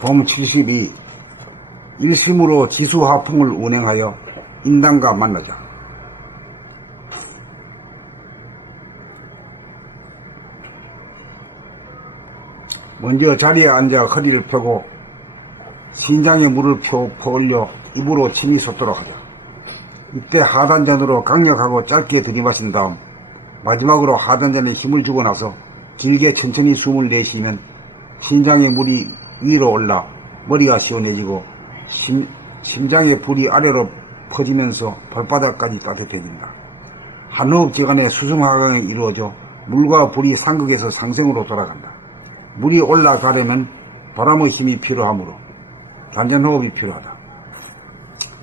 봄 72. 일심으로 지수화풍을 운행하여 인당과 만나자. 먼저 자리에 앉아 허리를 펴고 신장에 물을 퍼올려 입으로 침이 솟도록 하자. 이때 하단전으로 강력하고 짧게 들이마신 다음 마지막으로 하단전에 힘을 주고 나서 길게 천천히 숨을 내쉬면 신장의 물이 위로 올라 머리가 시원해지고 심장의 불이 아래로 퍼지면서 발바닥까지 따뜻해진다. 한 호흡지간에 수승화강이 이루어져 물과 불이 상극에서 상생으로 돌아간다. 물이 올라가려면 바람의 힘이 필요하므로 단전호흡이 필요하다.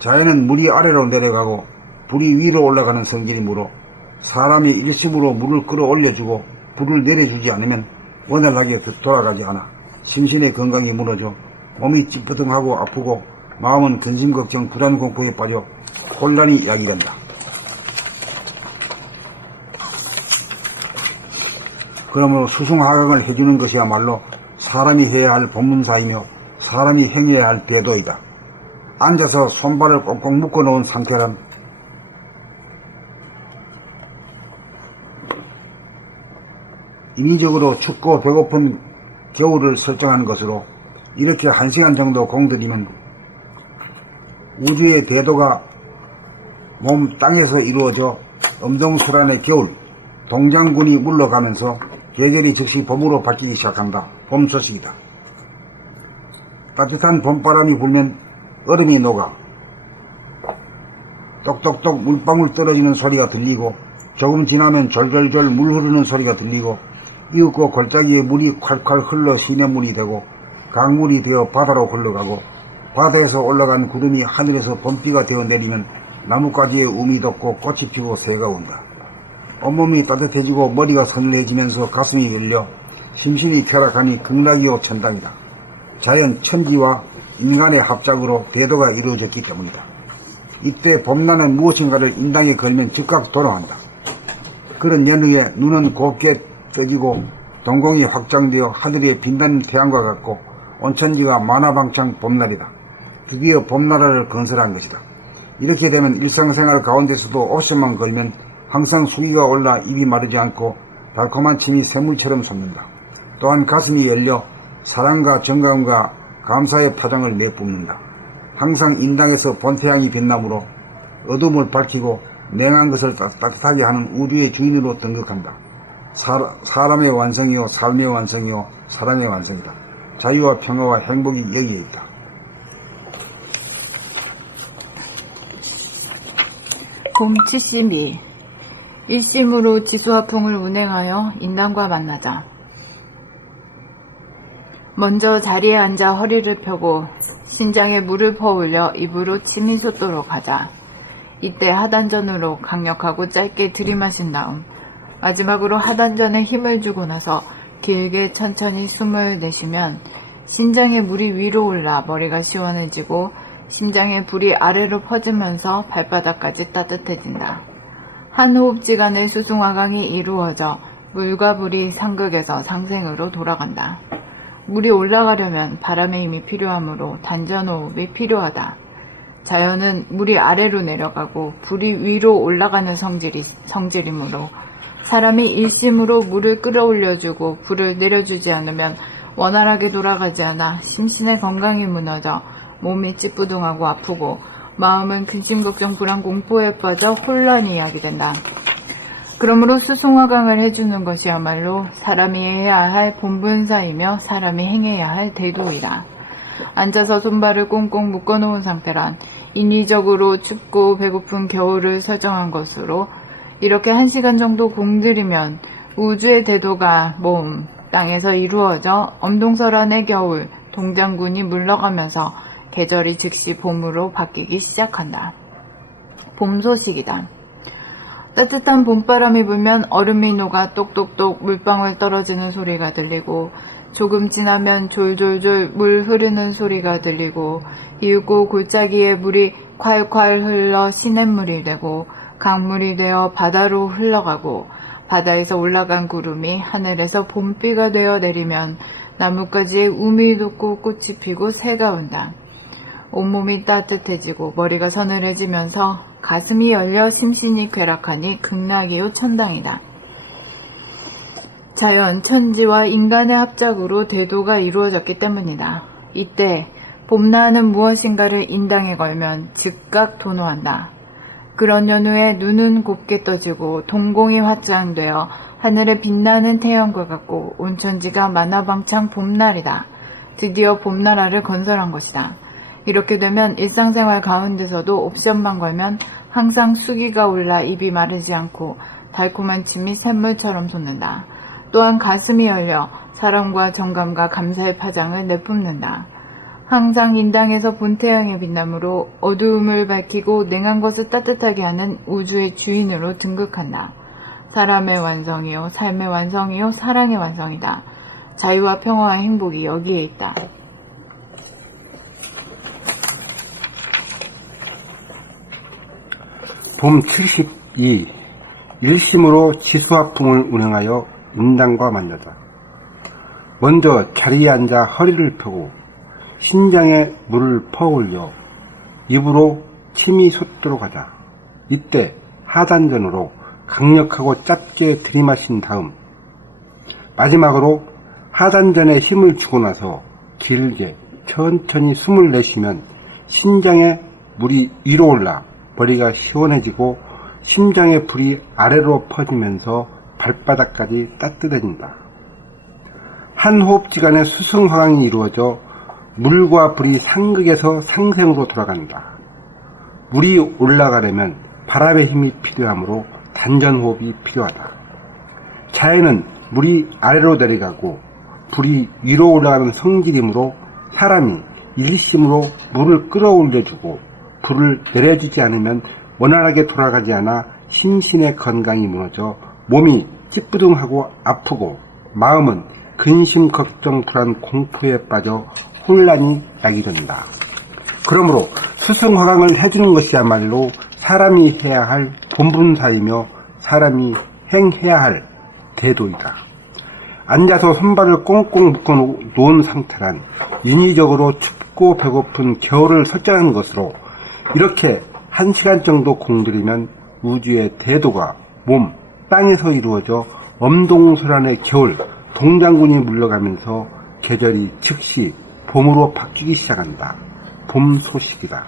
자연은 물이 아래로 내려가고 불이 위로 올라가는 성질이므로 사람이 일심으로 물을 끌어올려주고 불을 내려주지 않으면 원활하게 돌아가지 않아 심신의 건강이 무너져 몸이 찌뿌둥하고 아프고 마음은 근심걱정 불안공포에 빠져 혼란이 야기된다. 그러므로 수승하강을 해주는 것이야말로 사람이 해야 할 본문사이며 사람이 행해야 할 대도이다. 앉아서 손발을 꽁꽁 묶어놓은 상태란 인위적으로 춥고 배고픈 겨울을 설정한 것으로 이렇게 1시간 정도 공들이면 우주의 대도가 몸 땅에서 이루어져 엄동설안의 겨울, 동장군이 물러가면서 계절이 즉시 봄으로 바뀌기 시작한다. 봄 소식이다. 따뜻한 봄바람이 불면 얼음이 녹아 똑똑똑 물방울 떨어지는 소리가 들리고 조금 지나면 졸졸졸 물 흐르는 소리가 들리고 이윽고 골짜기에 물이 콸콸 흘러 시냇물이 되고 강물이 되어 바다로 흘러가고 바다에서 올라간 구름이 하늘에서 봄비가 되어 내리면 나뭇가지에 움이 돋고 꽃이 피고 새가 온다. 온몸이 따뜻해지고 머리가 서늘해지면서 가슴이 열려 심신이 쾌락하니 극락이요 천당이다. 자연 천지와 인간의 합작으로 대도가 이루어졌기 때문이다. 이때 봄나는 무엇인가를 인당에 걸면 즉각 돌아온다. 그런 연후에 눈은 곱게 떠지고 동공이 확장되어 하늘에 빛나는 태양과 같고 온천지가 만화방창 봄날이다. 드디어 봄나라를 건설한 것이다. 이렇게 되면 일상생활 가운데서도 옵션만 걸면 항상 수기가 올라 입이 마르지 않고 달콤한 침이 샘물처럼 솟는다. 또한 가슴이 열려 사랑과 정감과 감사의 파장을 내뿜는다. 항상 인당에서 본태양이 빛나므로 어둠을 밝히고 냉한 것을 따뜻하게 하는 우주의 주인으로 등극한다. 사람의 완성이요 삶의 완성이요 사랑의 완성이다. 자유와 평화와 행복이 여기에 있다. 봄 72. 일심으로 지수화풍을 운행하여 인당과 만나자. 먼저 자리에 앉아 허리를 펴고 신장에 물을 퍼올려 입으로 침이 솟도록 하자. 이때 하단전으로 강력하고 짧게 들이마신 다음 마지막으로 하단전에 힘을 주고 나서 길게 천천히 숨을 내쉬면 신장에 물이 위로 올라 머리가 시원해지고 심장의 불이 아래로 퍼지면서 발바닥까지 따뜻해진다. 한 호흡지간의 수승화강이 이루어져 물과 불이 상극에서 상생으로 돌아간다. 물이 올라가려면 바람의 힘이 필요하므로 단전호흡이 필요하다. 자연은 물이 아래로 내려가고 불이 위로 올라가는 성질이므로 사람이 일심으로 물을 끌어올려주고 불을 내려주지 않으면 원활하게 돌아가지 않아 심신의 건강이 무너져 몸이 찌뿌둥하고 아프고 마음은 근심걱정 불안공포에 빠져 혼란이 야기된다. 그러므로 수승화강을 해주는 것이야말로 사람이 해야 할 본분사이며 사람이 행해야 할 대도이다. 앉아서 손발을 꽁꽁 묶어놓은 상태란 인위적으로 춥고 배고픈 겨울을 설정한 것으로 이렇게 1시간 정도 공들이면 우주의 대도가 몸, 땅에서 이루어져 엄동설안의 겨울, 동장군이 물러가면서 계절이 즉시 봄으로 바뀌기 시작한다. 봄 소식이다. 따뜻한 봄바람이 불면 얼음이 녹아 똑똑똑 물방울 떨어지는 소리가 들리고 조금 지나면 졸졸졸 물 흐르는 소리가 들리고 이윽고 골짜기에 물이 콸콸 흘러 시냇물이 되고 강물이 되어 바다로 흘러가고 바다에서 올라간 구름이 하늘에서 봄비가 되어 내리면 나뭇가지에 우미 돋고 꽃이 피고 새가 온다. 온몸이 따뜻해지고 머리가 서늘해지면서 가슴이 열려 심신이 쾌락하니 극락이요 천당이다. 자연, 천지와 인간의 합작으로 대도가 이루어졌기 때문이다. 이때 봄나는 무엇인가를 인당에 걸면 즉각 도노한다. 그런 연후에 눈은 곱게 떠지고 동공이 확장되어 하늘에 빛나는 태양과 같고 온천지가 만화방창 봄날이다. 드디어 봄나라를 건설한 것이다. 이렇게 되면 일상생활 가운데서도 옵션만 걸면 항상 수기가 올라 입이 마르지 않고 달콤한 침이 샘물처럼 솟는다. 또한 가슴이 열려 사랑과 정감과 감사의 파장을 내뿜는다. 항상 인당에서 본태양의 빛남으로 어두움을 밝히고 냉한 것을 따뜻하게 하는 우주의 주인으로 등극한다. 사람의 완성이요, 삶의 완성이요, 사랑의 완성이다. 자유와 평화와 행복이 여기에 있다. 봄 72. 일심으로 지수화풍을 운행하여 인당과 만나다. 먼저 자리에 앉아 허리를 펴고 신장에 물을 퍼올려 입으로 침이 솟도록 하자. 이때 하단전으로 강력하고 짧게 들이마신 다음 마지막으로 하단전에 힘을 주고 나서 길게 천천히 숨을 내쉬면 신장에 물이 위로 올라 머리가 시원해지고 심장의 불이 아래로 퍼지면서 발바닥까지 따뜻해진다. 한 호흡지간에 수승화강이 이루어져 물과 불이 상극에서 상생으로 돌아간다. 물이 올라가려면 바람의 힘이 필요하므로 단전호흡이 필요하다. 자연은 물이 아래로 내려가고 불이 위로 올라가는 성질이므로 사람이 일심으로 물을 끌어올려주고 불을 내려주지 않으면 원활하게 돌아가지 않아 심신의 건강이 무너져 몸이 찌뿌둥하고 아프고 마음은 근심, 걱정, 불안, 공포에 빠져 혼란이 나게 된다. 그러므로 수승화강을 해주는 것이야말로 사람이 해야 할 본분사이며 사람이 행해야 할 대도이다. 앉아서 손발을 꽁꽁 묶어 놓은 상태란 인위적으로 춥고 배고픈 겨울을 설정한 것으로 이렇게 1시간 정도 공들이면 우주의 대도가 몸, 땅에서 이루어져 엄동설안의 겨울, 동장군이 물러가면서 계절이 즉시 봄으로 바뀌기 시작한다. 봄 소식이다.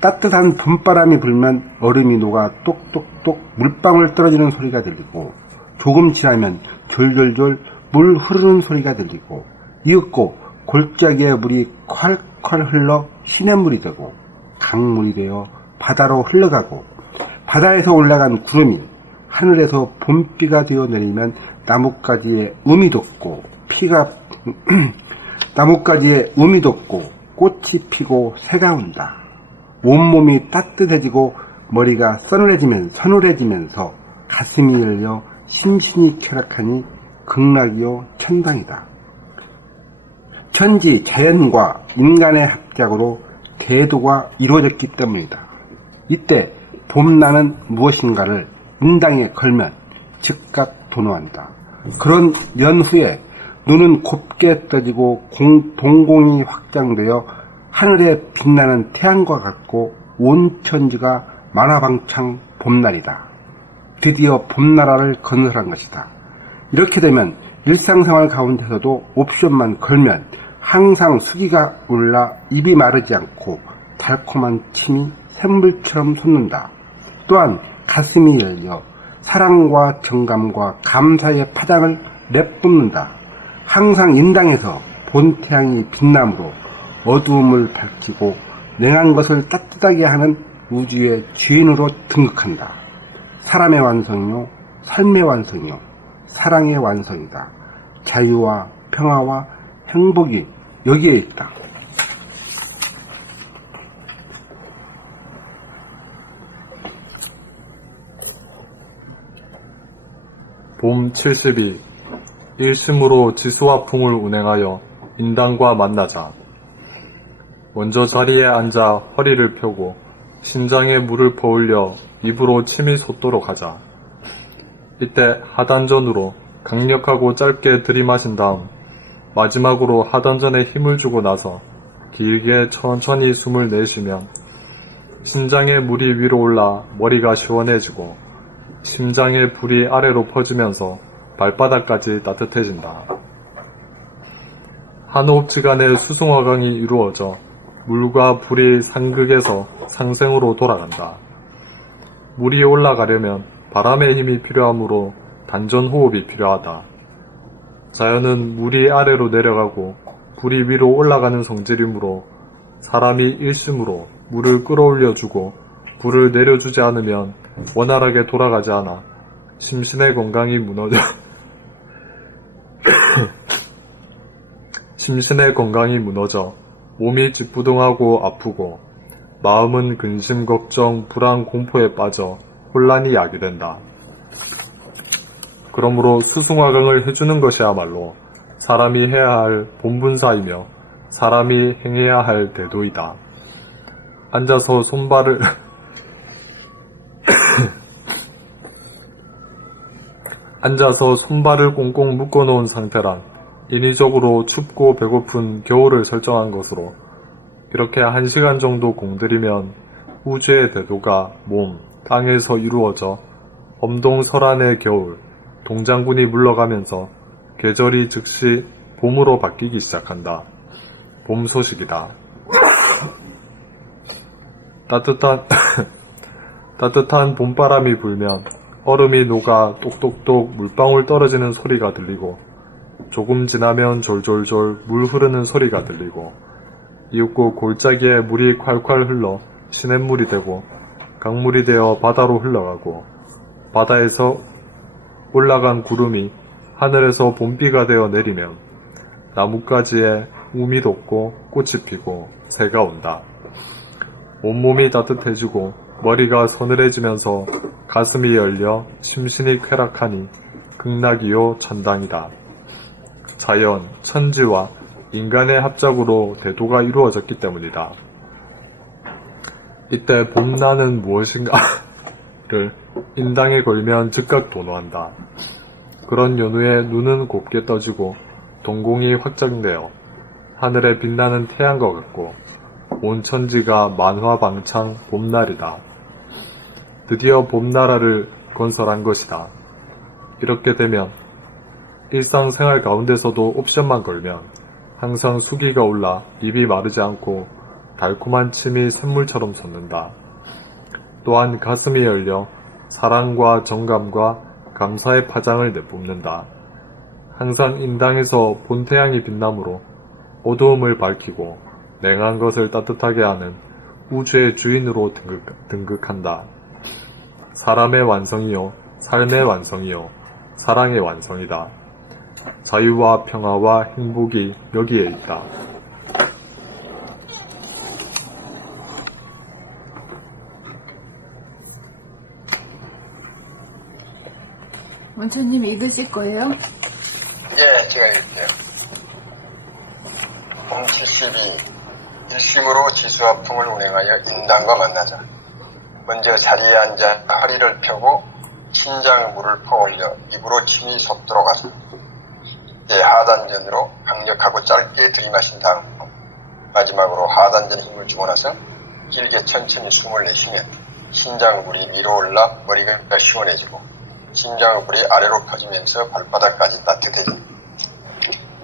따뜻한 봄바람이 불면 얼음이 녹아 똑똑똑 물방울 떨어지는 소리가 들리고 조금 지나면 졸졸졸 물 흐르는 소리가 들리고 이윽고 골짜기에 물이 콸콸 흘러 시냇물이 되고 강물이 되어 바다로 흘러가고 바다에서 올라간 구름이 하늘에서 봄비가 되어 내리면 나뭇가지에 음이 돋고 나뭇가지에 음이 돋고 꽃이 피고 새가 온다. 온몸이 따뜻해지고 머리가 서늘해지면서 가슴이 열려 심신이 쾌락하니 극락이요 천당이다. 천지 자연과 인간의 합작으로 대도가 이루어졌기 때문이다. 이때 봄나는 무엇인가를 인당에 걸면 즉각 도노한다. 그런 연후에 눈은 곱게 떠지고 동공이 확장되어 하늘에 빛나는 태양과 같고 온 천지가 만화방창 봄날이다. 드디어 봄나라를 건설한 것이다. 이렇게 되면 일상생활 가운데서도 옵션만 걸면 항상 수기가 올라 입이 마르지 않고 달콤한 침이 샘물처럼 솟는다. 또한 가슴이 열려 사랑과 정감과 감사의 파장을 내뿜는다. 항상 인당에서 본태양이 빛남으로 어두움을 밝히고 냉한 것을 따뜻하게 하는 우주의 주인으로 등극한다. 사람의 완성이요, 삶의 완성이요, 사랑의 완성이다. 자유와 평화와 행복이 여기에 있다. 봄 72. 일심으로 지수화풍을 운행하여 인당과 만나자. 먼저 자리에 앉아 허리를 펴고 심장에 물을 퍼올려 입으로 침이 솟도록 하자. 이때 하단전으로 강력하고 짧게 들이마신 다음 마지막으로 하단전에 힘을 주고 나서 길게 천천히 숨을 내쉬면 심장의 물이 위로 올라 머리가 시원해지고 심장의 불이 아래로 퍼지면서 발바닥까지 따뜻해진다. 한 호흡지간에 수승화강이 이루어져 물과 불이 상극에서 상생으로 돌아간다. 물이 올라가려면 바람의 힘이 필요하므로 단전호흡이 필요하다. 자연은 물이 아래로 내려가고 불이 위로 올라가는 성질이므로 사람이 일심으로 물을 끌어올려주고 불을 내려주지 않으면 원활하게 돌아가지 않아 심신의 건강이 무너져 심신의 건강이 무너져 몸이 찌뿌둥하고 아프고 마음은 근심, 걱정, 불안, 공포에 빠져 혼란이 야기된다. 그러므로 수승화강을 해주는 것이야말로 사람이 해야 할 본분사이며 사람이 행해야 할 대도이다. 앉아서 손발을 앉아서 손발을 꽁꽁 묶어놓은 상태란 인위적으로 춥고 배고픈 겨울을 설정한 것으로 이렇게 1시간 정도 공들이면 우주의 대도가 몸, 땅에서 이루어져 엄동설안의 겨울, 동장군이 물러가면서 계절이 즉시 봄으로 바뀌기 시작한다. 봄 소식이다. 따뜻한 봄바람이 불면 얼음이 녹아 똑똑똑 물방울 떨어지는 소리가 들리고 조금 지나면 졸졸졸 물 흐르는 소리가 들리고 이윽고 골짜기에 물이 콸콸 흘러 시냇물이 되고 강물이 되어 바다로 흘러가고 바다에서 올라간 구름이 하늘에서 봄비가 되어 내리면 나뭇가지에 움이 돋고 꽃이 피고 새가 온다. 온몸이 따뜻해지고 머리가 서늘해지면서 가슴이 열려 심신이 쾌락하니 극락이요 천당이다. 자연, 천지와 인간의 합작으로 대도가 이루어졌기 때문이다. 이때 봄나는 무엇인가를 인당에 걸면 즉각 도노한다. 그런 연후에 눈은 곱게 떠지고 동공이 확장되어 하늘에 빛나는 태양과 같고 온 천지가 만화방창 봄날이다. 드디어 봄나라를 건설한 것이다. 이렇게 되면 일상생활 가운데서도 옵션만 걸면 항상 수기가 올라 입이 마르지 않고 달콤한 침이 샘물처럼 솟는다. 또한 가슴이 열려 사랑과 정감과 감사의 파장을 내뿜는다. 항상 인당에서 본태양이 빛나므로 어두움을 밝히고 냉한 것을 따뜻하게 하는 우주의 주인으로 등극한다. 사람의 완성이요, 삶의 완성이요, 사랑의 완성이다. 자유와 평화와 행복이 여기에 있다. 원초님 읽으실 거예요? 예, 제가 읽을게요. 봄 72. 일심으로 지수화풍을 운행하여 인당과 만나자. 먼저 자리에 앉아 허리를 펴고 신장 물을 퍼올려 입으로 침이 솟도록 하자. 이때 하단전으로 강력하고 짧게 들이마신 다음 마지막으로 하단전 힘을 주고 나서 길게 천천히 숨을 내쉬면 신장물이 위로 올라 머리가 시원해지고 심장불이 아래로 퍼지면서 발바닥까지 따뜻해진다.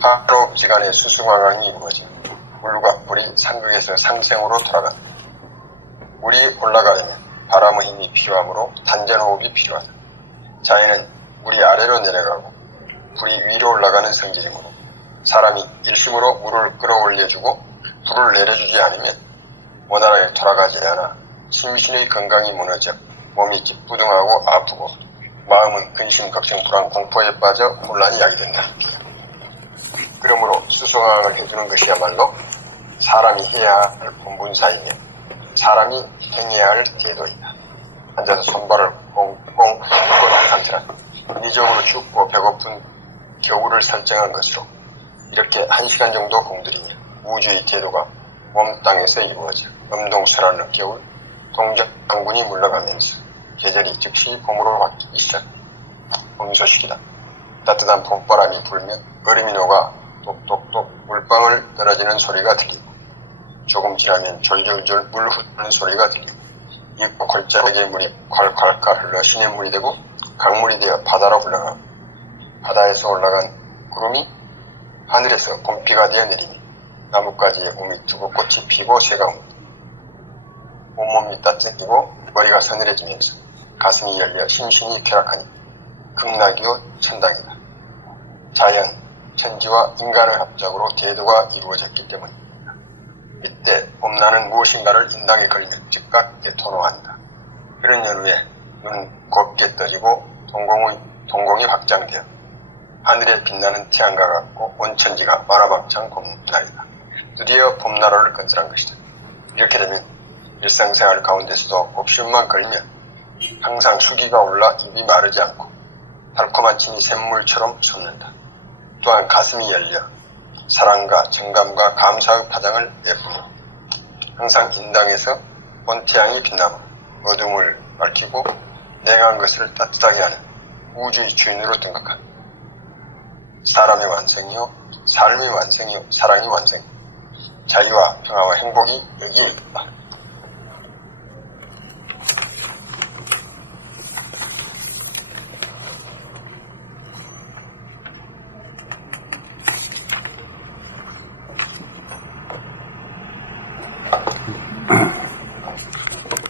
하호흡지간에 수승화강이 이루어져 물과 불이 상극에서 상생으로 돌아간다. 물이 올라가려면 바람의 힘이 필요하므로 단전호흡이 필요하다. 자연은 물이 아래로 내려가고 불이 위로 올라가는 성질이므로 사람이 일심으로 물을 끌어올려주고 불을 내려주지 않으면 원활하게 돌아가지 않아 심신의 건강이 무너져 몸이 찌뿌둥하고 아프고 마음은 근심, 걱정, 불안, 공포에 빠져 혼란이 야기된다. 그러므로 수승화강을 해주는 것이야말로 사람이 해야 할 본분사이며 사람이 행해야 할 제도이다. 앉아서 손발을 꽁꽁 묶어놓은 상태라 인위적으로 춥고 배고픈 겨울을 설정한 것으로 이렇게 1시간 정도 공들이며 우주의 제도가 몸 땅에서 이루어져 엄동설하는 겨울 동장군이 물러가면서 계절이 즉시 봄으로 바뀌기 시작. 봄 소식이다. 따뜻한 봄바람이 불면 얼음이 녹아 똑똑똑 물방울 떨어지는 소리가 들리고 조금 지나면 졸졸졸 물 흐르는 소리가 들리고 이윽고 골짜기에 물이 콸콸콸 흘러 시냇물이 되고 강물이 되어 바다로 흘러가고 바다에서 올라간 구름이 하늘에서 봄비가 되어 내리니 나뭇가지에 우미 두고 꽃이 피고 새가 옵니다. 온몸이 따뜻해지고 머리가 서늘해지면서 가슴이 열려 심신이 쾌락하니 극락이요 천당이다. 자연, 천지와 인간의 합작으로 대도가 이루어졌기 때문입니다. 이때 봄나는 무엇인가를 인당에 걸면 즉각 대토노한다. 그런 연후에 눈은 곱게 떠지고 동공이 확장되어 하늘에 빛나는 태양과 같고 온 천지가 만화방창 봄날이다. 드디어 봄나라를 건설한 것이다. 이렇게 되면 일상생활 가운데서도 곱씹만 걸면 항상 수기가 올라 입이 마르지 않고 달콤한 침이 샘물처럼 솟는다. 또한 가슴이 열려 사랑과 정감과 감사의 파장을 내뿜어 항상 인당에서 본태양이 빛나며 어둠을 밝히고 냉한 것을 따뜻하게 하는 우주의 주인으로 등극한다. 사람의 완성이요, 삶의 완성이요, 사랑의 완성이요, 자유와 평화와 행복이 여기에 있다.